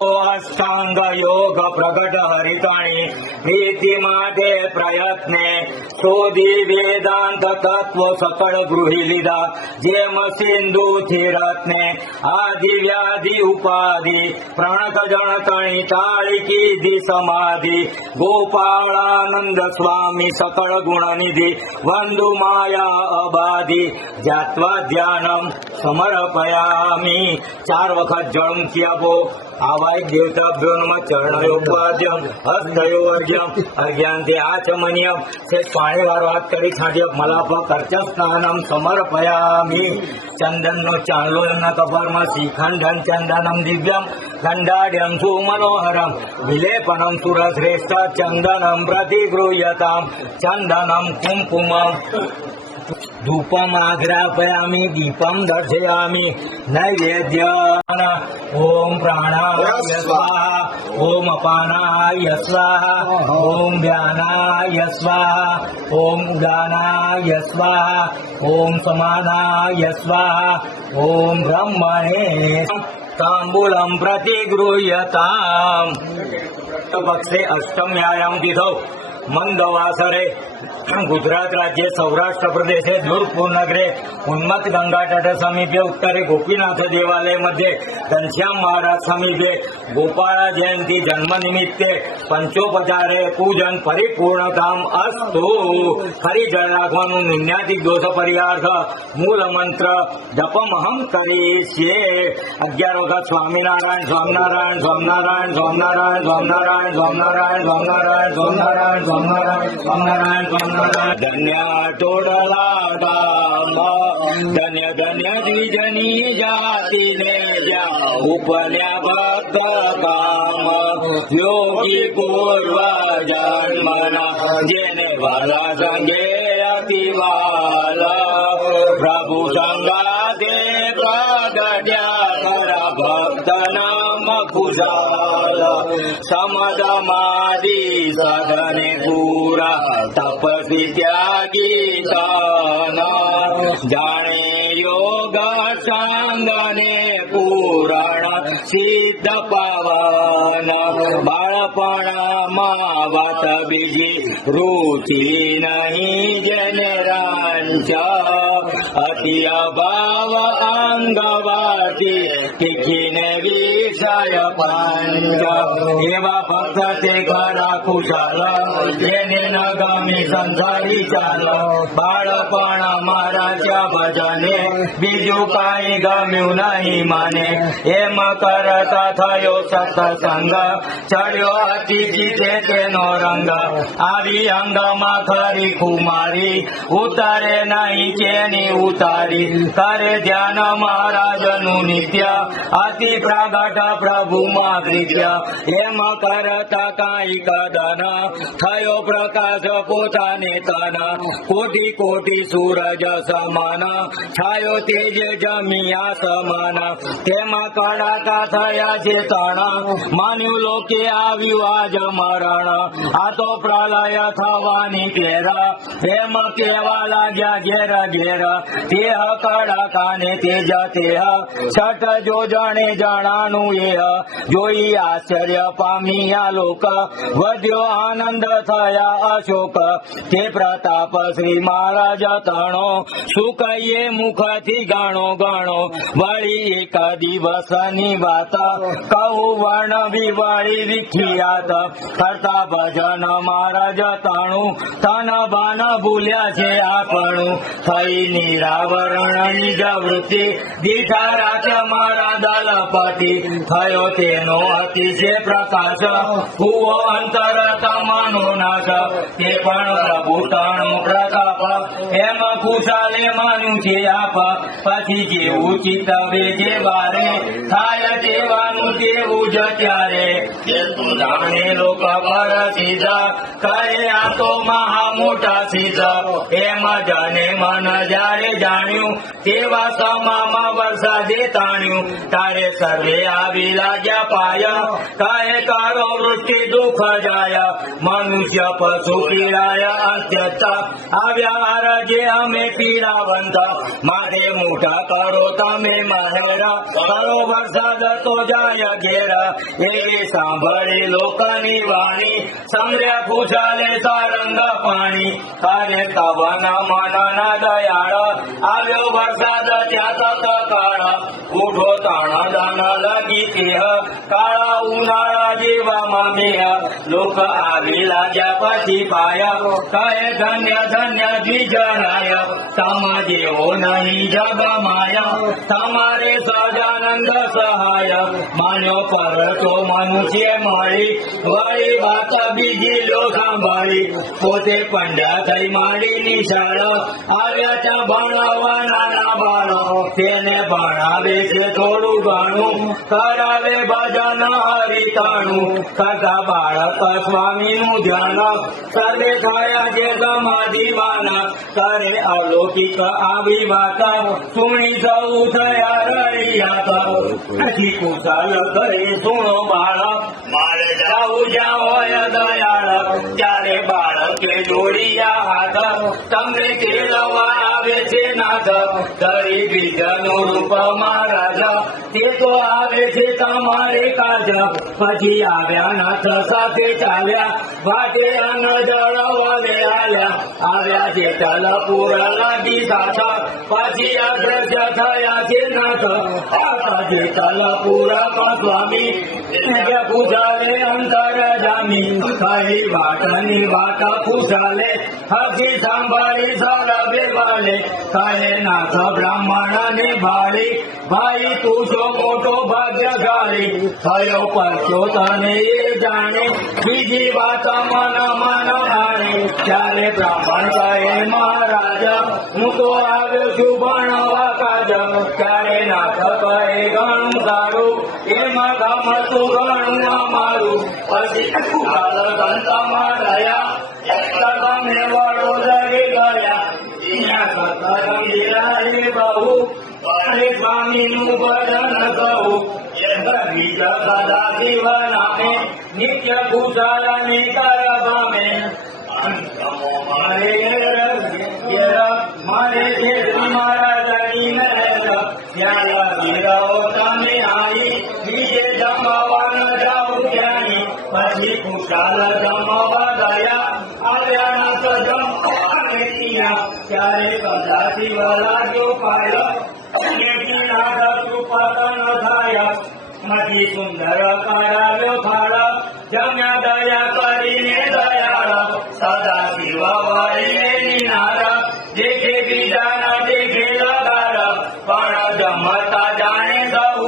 અષ્ટાંગ યોગ પ્રગટ હરિતાણી પ્રીતિ માટે પ્રયત્ને શોધી વેદાંત તત્વ સકળ ગૃહી લીધા જેમ સિંધુ થી રત્ને આદિ વ્યાધિ ઉપાધિ પ્રણત જણ તાળી કીધી સમાધિ ગોપાળાનંદ સ્વામી સકળ ગુણ નિધિ વંદુ માયા અબાધિ જાત્વા ધ્યાનમ સમર્પયામી ચાર વખત જળ મૂકી આપો આવા દેવતાભ્યો નમઃ ચરણયોપાદ્યમ હસ્તયો અર્ઘ્યમ આચમનિયમ તે પાણી વાળો હાથ કરી છાંટ્યો મલાપ કરચ સમર્પયામિ ચંદનનો ચાંદલો એમના કપાળમાં શ્રીખંડન ચંદનમ દિવ્યમ દંડાડ્યમ સુમનોહરમ વિલેપનમ સુરશ્રેષ્ઠ ચંદનમ પ્રતિગૃહ્યતામ ચંદનમ કુમકુમમ धूपमाघ्रापयामि दीपं दर्शयामि न ॐ प्राणाय स्वाहा ॐ अपानाय स्वाहा ॐ व्यानाय स्वाहा ॐ उदानाय स्वाहा ॐ समानाय स्वाहा ॐ ब्रह्मणे ताम्बूलं प्रति गृह्यताम् पक्षे अष्टम्यायां तिथौ। મંદવાસરે ગુજરાત રાજ્ય સૌરાષ્ટ્ર પ્રદેશે દુર્પુર નગરે ઉન્મત ગંગા તટ સમીપે ઉત્તરે ગોપીનાથ દેવાલય મધ્યે ઘનશ્યામ મહારાજ સમીપે ગોપાળા જયંતિ જન્મ નિમિત્તે પંચોપચારે પૂજન પરિપૂર્ણતામ અસ્તુ ફરી જળ રાખવાનું નિર્ણાતિક દોષ પરિહાર્થ મૂળ મંત્ર જપમહમ કરીશીએ અગિયાર વખત સ્વામિનારાયણ સ્વામિનારાયણ સ્વામિનારાયણ સ્વામિનારાયણ સ્વામિનારાયણ સ્વામિનારાયણ સ્વામિનારાયણ સ્વામિનારાયણ સ્વામિનારાયણ સ્વામિનારાયણ સ્વામિનારાયણ ધન્ય ટોડલા ધન્ય ધન્ય દ્વિજની જાતિને ઉપન્યા ભક્ત કામ યોગી પૂર્વ જન્મના જેને વાલા સંગે અતિ વાલા પ્રભુ સંગાતે પ્રગટ્યા ખરા ભક્ત નામ કુશાલ સમદમાદિ સદને પૂરા તપસી ત્યાગી જાણે યોગ સાંગને पूरणी तवन बालपण मा वी रुचि नहि जनराञ्च अति अभाव अङ्ग અંગવાથી તીખીને વિષય પંચ ભક્ત બાળપણ મારા ચા ભજને બીજું કાંઈ ગમ્યું નહીં મને એમ કરતા થયો સત્સંગ ચડ્યો અતિ જીતે તેનો રંગ આવી અંગમાં ખરી કુમારી ઉતારે નહીં તેની ઉતારી કરે ધ્યાન મહારાજનું નિત્ય અતિ પ્રાગટ પ્રભુમાં દ્રિત્ય એમ કરતા કાંઈ કદન થયો પ્રકાશ પોતાને તન કોટી કોટી સૂરજ સમાન છાયો તેજ જમિયા સમાન તેમાં કડાકા થયા છે તણ માન્યું લોકે આવ્યું આજ મરણ આ તો પ્રલય થવાની ઘેર એમ કેવા લાગ્યા ઘેર ઘેર તેહ કડાકા ને તેજ તેહ છઠ જો જણે જણાનું એ, જોઈ આશ્ચર્ય પામ્યા લોક. વધ્યો આનંદ થયા અશોક. તે પ્રતાપ શ્રી મહારાજ તણો, શું કહીએ મુખથી ગણો ગણો. વળી એક દિવસની વાત. કહું વર્ણવી વળી વિખ્યાત. કરતા ભજન મહારાજ તણું. તન બાન ભૂલ્યા છે આપણું. થઈ નિરાવરણની જાવૃત્તિ દીઠા માન્યું છે પછી જે વારે, થાય તેવાનું તેવું જ ત્યારે. જાણે લોક પર સીધા. કહે આ તો મહા મોટા સીધા. એમ જાને મન જ્યારે જાણ્યું, તેવા સમામાં વરસાદે તાણ્યું. તારે સર્વે આવી લાગ્યા પાયા. કહે કરો વૃષ્ટિ દુઃખ જાય. મનુષ્ય પશુ પીડાયા અત્યતા આવ્યા આજે અમે પીડાવંત. મારે મોટા કરો તમે મહેરા. કરો વરસાદ તો જાય ઘેરા. એવી સાંભળી લોકોની વાણી. સમર્યા પૂછાલે સારંગ પાણી. અરે કવના મનના દયાળ. આવ્યો વરસાદ ત્યાં તો કાળ. ઉઠો તાણા દાણા લાગી તેહ કાળા ઉનાળા જેવા મામે લોક આવી લાગ્યા પછી પાયા. કહે ધન્ય ધન્ય દ્વિજરાય. સમ જેવો નહીં જગ માયા. તમારે સજાનંદ સહાય. માન્યો પર તો મનુષ્ય મળી. વળી વાત બીજી લો સાંભળી. પોતે પંડા થઈ માંડી નિશાળ. આવ્યા ત્યાં નાના બાળો. તેને ભણાવે છે થોડું ઘણું, કરાવે ભજન હરિતાણું કરતા બાળક સ્વામીનું ધ્યાન કરે થયા છે સમાધિવાના કરે અલૌકિક આવી વાત સુણી સૌ થયા રળિયા નથી કુશલ કરે, સુણો બાળક મારે જાવું જ્યાં હોય દયાળ. ત્યારે બાળકે જોડિયા હાથ. તમને કેળવા આવે છે નાથ. દરી બીજાનું રૂપ મહારાજ તે તો આવે છે તમારે કાજા પછી આવ્યા નાથ સાથે ચાલ્યા. વાટે અન્ન જળ વાલે આવ્યા છે તલપુર લાગી સાચા પછી અદ્રશ્ય થયા છે નાથ. આતા છે તલપુર સ્વામી. કે પૂજાલે અંતર જામી કઈ વાટની વાત પૂજાલે. હજી સાંભળી સરવે વાલે કહે નાથ બ્રાહ્મણ ને ભાળી. ભાઈ તું છો મોટો ભાગ્યશાળી થયો પરચો તને જાણે. બીજી વાત મન મન માણે ત્યારે બ્રાહ્મણ કહે મહારાજા, હું તો આવ્યો છું ભણવા કાજ, ત્યારે નાથ કહે ઘણું સારું એમાં ગમતું ઘણું અમારું. પછી સંતમાં રહ્યા. તમે વડોદરે ગયા ત્યાં બહુ અને સ્વામીનું ભજન કહું બીજા સદા શિવ નામે નિત્ય કુશળ નિકર પામે અંતમો મારે મારે છે મહારાજની મહેર ત્યાં વીરાઓ તમે આવી બીજે જમવા ન જાઉં ક્યાંય પછી કુશાલ જમવા ગયા આવ્યા નાથ થાય જમતા જાણે સૌ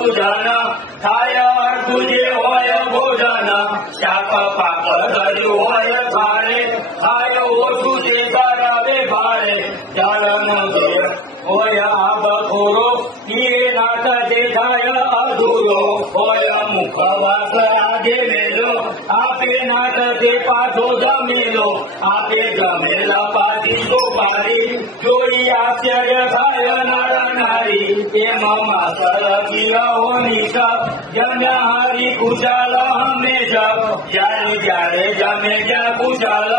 હોય ભોજન શાક પાક કર્યું હોય આશ્ચર્ય થાય નર નારી એમાં માસર પીરાઓ નિશા જમ્યા હારી કુશાલ હંમેશા જ્યારે જ્યારે જમે ત્યાં કુચાલ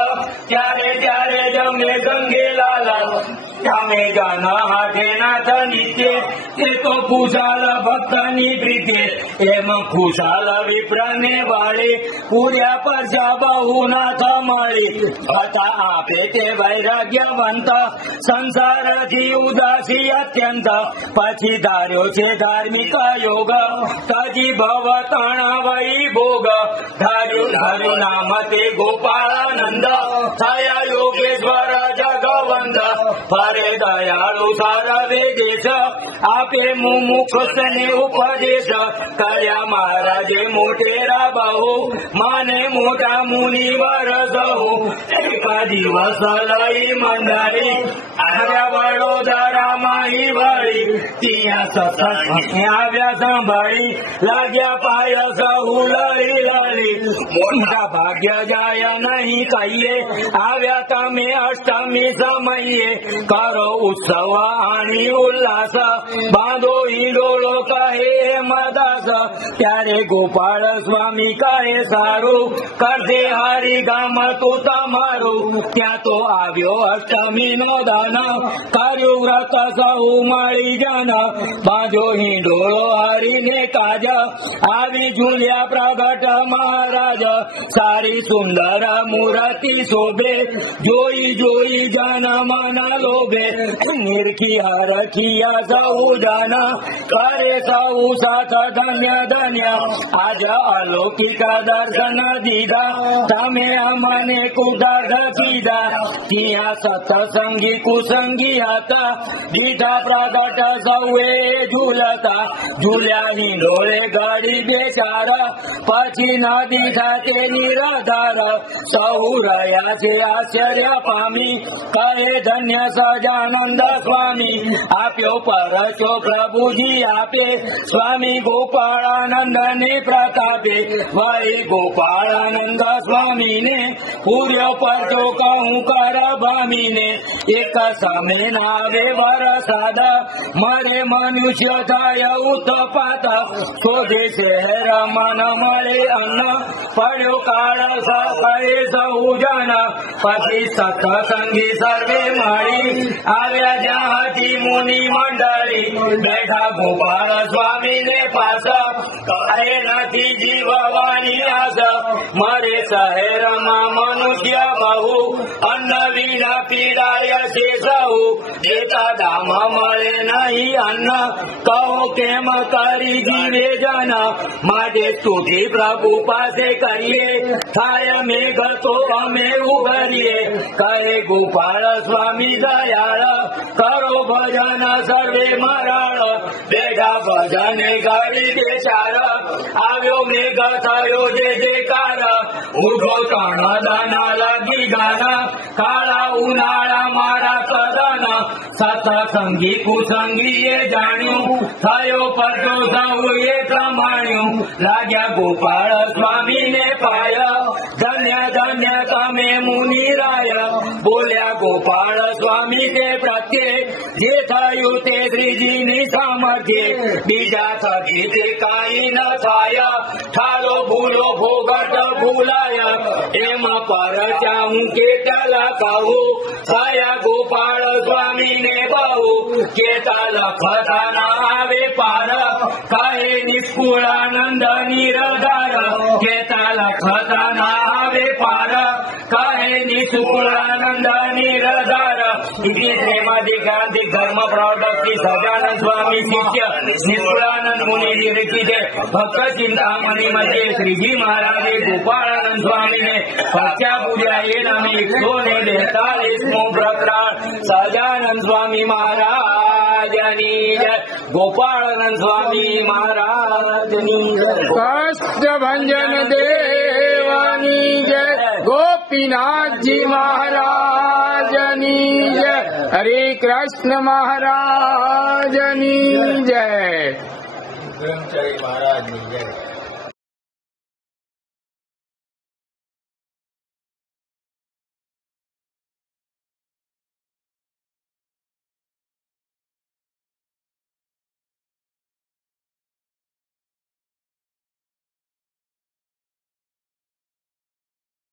ત્યારે ત્યારે જમે ગંગેલાલ તમે ગાના હાથે નાથ નિત્ય એ તો કુશાલ ભક્તની પ્રીતે એમ ખુશાલ વિપ્રને વાળે પૂર્યા પરસા બહુ નાથ મળી હતા આપે તે વૈરાગ્યવંત સંસારથી ઉદાસી અત્યંત પછી ધાર્યો છે ધાર્મિક યોગ તજી ભવ તણ વૈ ભોગ ધાર્યું ધાર્યું નામ તે ગોપાળાનંદ થયા જગવંત ફરે દયાળુ સારવે દેશ આપે મુમુક્ષને ઉપદેશ. કર્યા મહારાજે મોટેરા બહુ. માને મોટા મુનિવર સહુ એક દિવસ લઈ મંડળી આવ્યા વડોદરામાં વળી. ત્યાં સતત આવ્યા સાંભળી. લાગ્યા પાય સહુ લઈ લઈ મોટા ભાગ્ય જાય નહીં કહીએ. આવ્યા તમે અષ્ટમી સમયે. કરો ઉત્સવ આણી ઉલ્લાસ, બાંધો ઈડોળો કહે મદાસ ત્યારે ગોપાળ સ્વામી કહે, સારું કરશે હરી ગામ તું તમારું. ત્યાં તો આવ્યો અષ્ટમી નો દાન. કર્યું વ્રત સહુ મળી જન બાંધો હિંડોળો હરીને કાજ. આવી ઝૂલ્યા પ્રગટ મહારાજ. સારી સુંદર મૂર્તિ શોભે. જોઈ જોઈ જન મન લોભે નિરખી હરખિયા સૌ જન. કરે સૌ સાથ ધન્ય ધન્ય. આજ અલૌકિક દર્શન દીધા. તમે અમને કુદાર કીધા. ત્યાં સત્સંગી કુસંગી હતા. દીધા પ્રગટ સૌએ ઝૂલતા, ઝૂલ્યાની ડોળે ગાડી બેચાર પછી નદી દીધા નિરાધાર, સૌ રહ્યા છે આશ્ચર્ય પામી. કહે ધન્ય સજાનંદ સ્વામી આપ્યો પરચો પ્રભુજી આપે. સ્વામી ગોપાળાનંદ ને પ્રતાપે. ભાઈ ગોપાળાનંદ સ્વામી ને પૂર્યો પરચો કહું કર ભામીને. એક સામે નારે વરસાદ મરે મનુષ્ય થાય ઉત્પાત શોધે શહેર મન મળે અન્ન. પડ્યો કાળ સફળે સૌ જન પછી સત્સંગી સર્વે મળી. આવ્યા જ્યાંથી મુનિ મંડળી. બેઠા ગોપાલ સ્વામી ને પાસ. કહે નથી જીવવાની આસ. મારે શહેરમાં મનુષ્ય બહુ. અન્ન વિના પીડાય છે સૌ. દેતા દામ મળે નહીં. કેમ કરી જીવે જન? ગોપાળ સ્વામી, દયાળ કરો ભજન, સર્વે મરાળ બેઠા ભજન ગાડી બેચાર આવ્યો મેઘ, થયો જે જેકાર ઉઠો ત્રણ દાના લાગી ગાના કાળા ઉનાળા મારા કદન સત્સંગી કુસંગી એ જાણ્યું થયો પટો સૌ એ પ્રમાણ્યું લાગ્યા ગોપાળ સ્વામી ને પાય ધન્ય ધન્ય તમે મુનિરાય બોલ્યા ગોપાળ સ્વામી તે પ્રત્યે જે થયું તે શ્રીજીની સામર્થ્ય. બીજા થકી તે કાંઈ ન થાય. ઠારો ભૂલો ભોગટ ભૂલાય. એમ પરચા હું કેટલા કહું થયા ગોપાળ સ્વામી ને બહુ. કેતા લખતા ના આવે પાર. કહે નિષ્કુળાનંદ નિરધાર કેતા લખતા ના આવે પાર. કહે નિષ્કુળાનંદ નિરધાર શ્રીમદી ગાંધી ધર્મ પ્રવર્તક શ્રી સજાનંદ સ્વામી શિષ્ય નિષ્કુળાનંદ મુનિ લીધી છે ભક્ત ચિંતામણી મધ્યે શ્રીજી મહારાજે ગોપાળાનંદ સ્વામીને ભક્ત્યા પૂજ્યા એ નામે એકસો ને બેતાલીસમો પ્રકરણ સજાનંદ સ્વામી મહારાજની જય ગોપાળાનંદ સ્વામી મહારાજની જય કષ્ટભંજન દેવાની જય ગોપીનાથજી મહારાજની જય હરે કૃષ્ણ મહારાજની જય. મહારાજની જય.